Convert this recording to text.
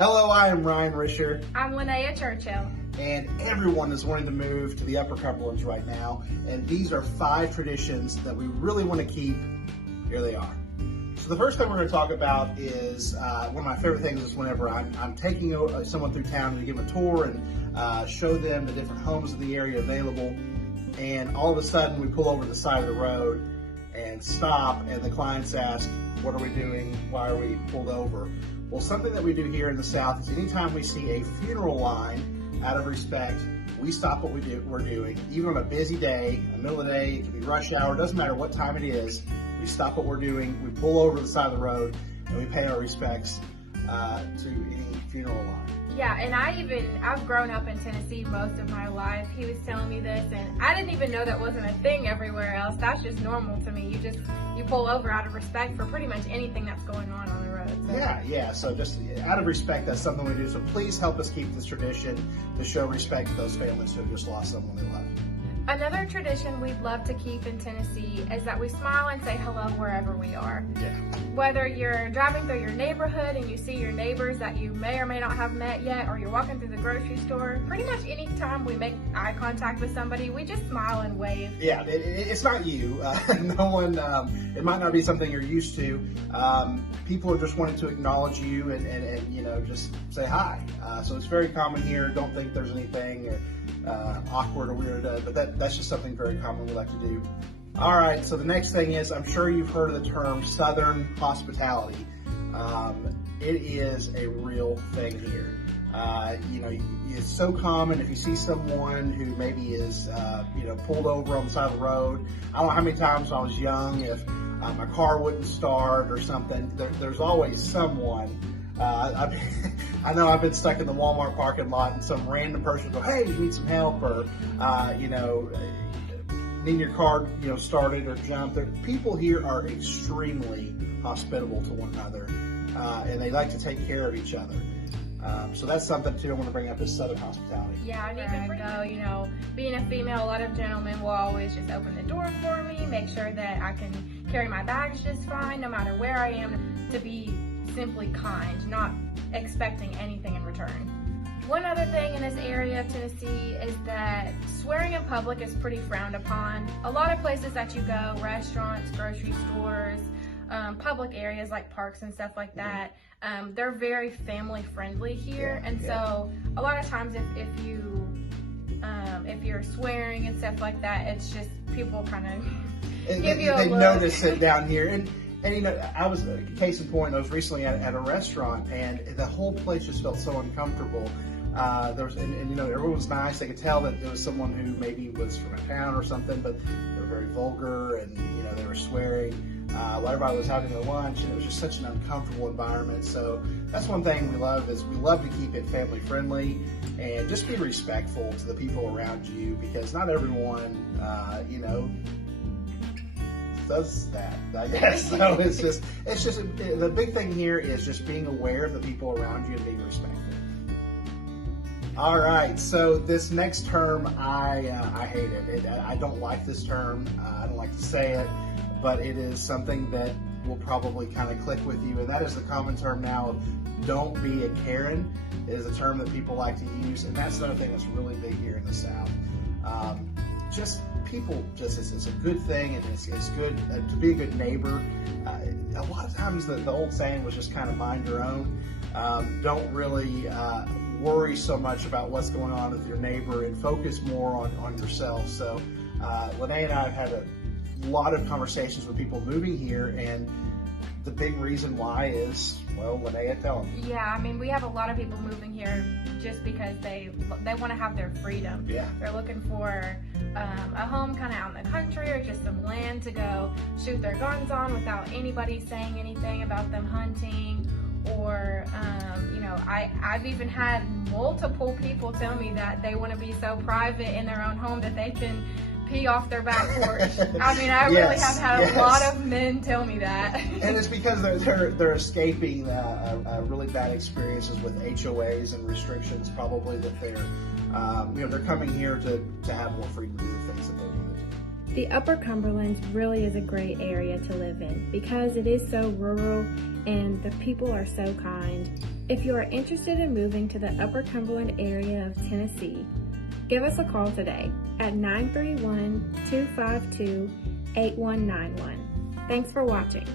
Hello, I am Ryan Risher. I'm Linnea Churchill. And everyone is wanting to move to the Upper Cumberlands right now. And these are 5 traditions that we really want to keep. Here they are. So the first thing we're going to talk about is one of my favorite things is whenever I'm taking someone through town to give them a tour and show them the different homes in the area available. And all of a sudden we pull over to the side of the road and stop, and the clients ask, what are we doing? Why are we pulled over? Well, something that we do here in the South is anytime we see a funeral line, out of respect, we stop what we're doing. Even on a busy day, in the middle of the day, it can be rush hour, doesn't matter what time it is, we stop what we're doing, we pull over to the side of the road, and we pay our respects to any funeral line. Yeah, and I've grown up in Tennessee most of my life. He was telling me this, and I didn't even know that wasn't a thing everywhere else. That's just normal to me. You pull over out of respect for pretty much anything that's going on the road. So. Yeah. So just out of respect, that's something we do. So please help us keep this tradition to show respect to those families who have just lost someone they love. Another tradition we'd love to keep in Tennessee is that we smile and say hello wherever we are. Yeah. Whether you're driving through your neighborhood and you see your neighbors that you may or may not have met yet, or you're walking through the grocery store, pretty much any time we make eye contact with somebody, we just smile and wave. Yeah, it's not you. No one, it might not be something you're used to. People are just wanting to acknowledge you and just say hi. So it's very common here. Don't think there's anything awkward or weird, but that's just something very common we like to do. All right, so the next thing is, I'm sure you've heard of the term Southern hospitality. It is a real thing here. It's so common if you see someone who maybe is, pulled over on the side of the road. I don't know how many times when I was young, if my car wouldn't start or something, there's always someone. I know I've been stuck in the Walmart parking lot and some random person will go, hey, you need some help, or, need your car, started or jumped. People here are extremely hospitable to one another, and they like to take care of each other. So that's something too I want to bring up is Southern hospitality. Yeah, and even though, being a female, a lot of gentlemen will always just open the door for me, make sure that I can carry my bags just fine, no matter where I am, to be simply kind, not expecting anything in return. One other thing in this area of Tennessee is that swearing in public is pretty frowned upon. A lot of places that you go, restaurants, grocery stores, public areas like parks and stuff like that, they're very family friendly here. And so a lot of times if you're swearing and stuff like that, it's just people kind of give you a look. They notice it down here. And I was, case in point, I was recently at a restaurant and the whole place just felt so uncomfortable. Everyone was nice. They could tell that there was someone who maybe was from a town or something, but they were very vulgar and, they were swearing while everybody was having their lunch, and it was just such an uncomfortable environment. So that's one thing we love is we love to keep it family friendly and just be respectful to the people around you, because not everyone, does that, I guess. So it's just the big thing here is just being aware of the people around you and being respectful. All right, so this next term, I hate it. I don't like this term. I don't like to say it, but it is something that will probably kind of click with you, and that is the common term now of don't be a Karen. It is a term that people like to use, and that's another thing that's really big here in the South. It's a good thing, and it's good to be a good neighbor. A lot of times the old saying was just kind of mind your own. Don't really worry so much about what's going on with your neighbor and focus more on yourself. So Linnea and I have had a lot of conversations with people moving here, and the big reason why is, well, Linnea, tell them. Yeah, we have a lot of people moving here just because they want to have their freedom. Yeah. They're looking for a home kind of out in the country, or just some land to go shoot their guns on without anybody saying anything about them hunting. Or, I've even had multiple people tell me that they want to be so private in their own home that they can pee off their back porch. I really have had a lot of men tell me that. And it's because they're escaping really bad experiences with HOAs and restrictions, probably, that they're coming here to have more freedom to do the things that they want to do. The Upper Cumberlands really is a great area to live in because it is so rural and the people are so kind. If you are interested in moving to the Upper Cumberland area of Tennessee, give us a call today at 931-252-8191. Thanks for watching.